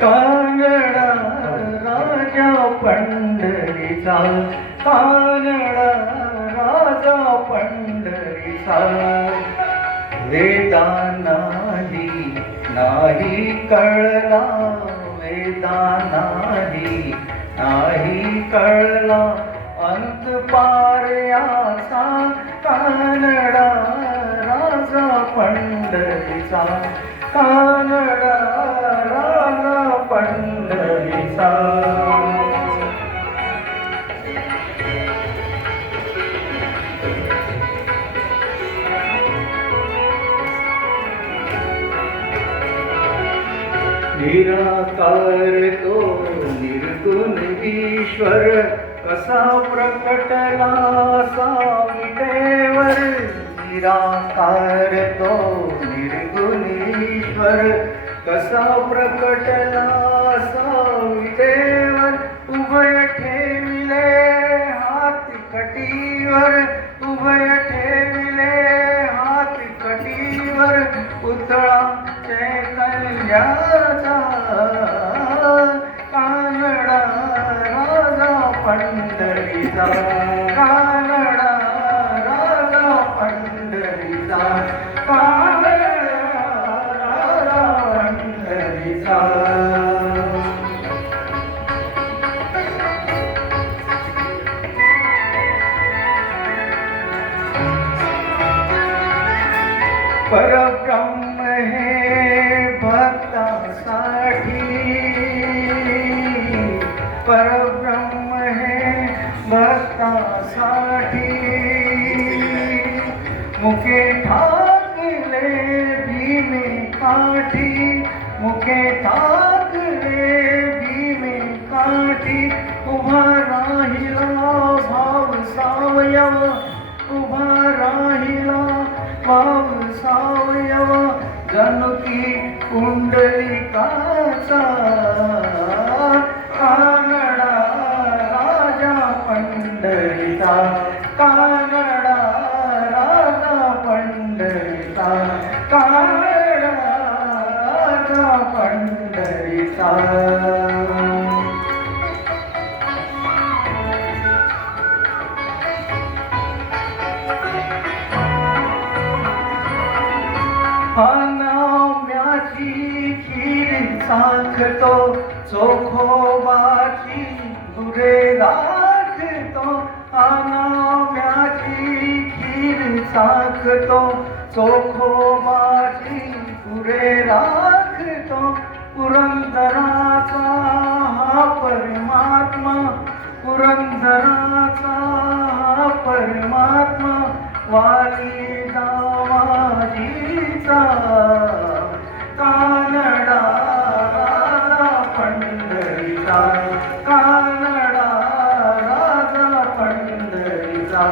कानडा राजा पंढरीचा, कानडा राजा पंढरीचा. वेदानाही नाही कळला, वेदानाही नाही कळला अंत पार याचा. कानडा राजा पंढरीचा, कानडा राजा पंढरीचा. निराकार तो निर्गुण ईश्वर, कसा प्रकटला सावितेवर. निराकार तो निर्गुण ईश्वर, कसा प्रकटला सावितेवर. उभय ठेविले हाती कटीवर, उभय ठेविले हाती कटीवर. पुतळा चैतन्याचा, कानडा राजा पंढरीचा, कानडा राजा पंढरीचा, कानडा राजा पंढरीचा. परब्रह्म हे भक्तासाठी, परब्रह्म हे भक्तासाठी. मुखे ठाकले भीमे काठी, मुखे ठाकले भीमे काठी. उभा राहिला भाव सावयव, उभा राहिला भाव सावयव. जणू की पुंडलिकाचा, कानडा राजा पंढरीचा, कानडा राजा पंढरीचा, कानडा राजा पंढरीचा. अनाम्याची खीर सांगतो, चोखोबाची गुरे राखतो. अनाम्याची खीर सांगतो, चोखोबाची गुरे राखतो. पुरंदराचा हा परमात्मा, पुरंदराचा हा परमात्मा. वाली दामाजीचा, कानडा राजा पंढरीचा, कानडा राजा पंढरीचा.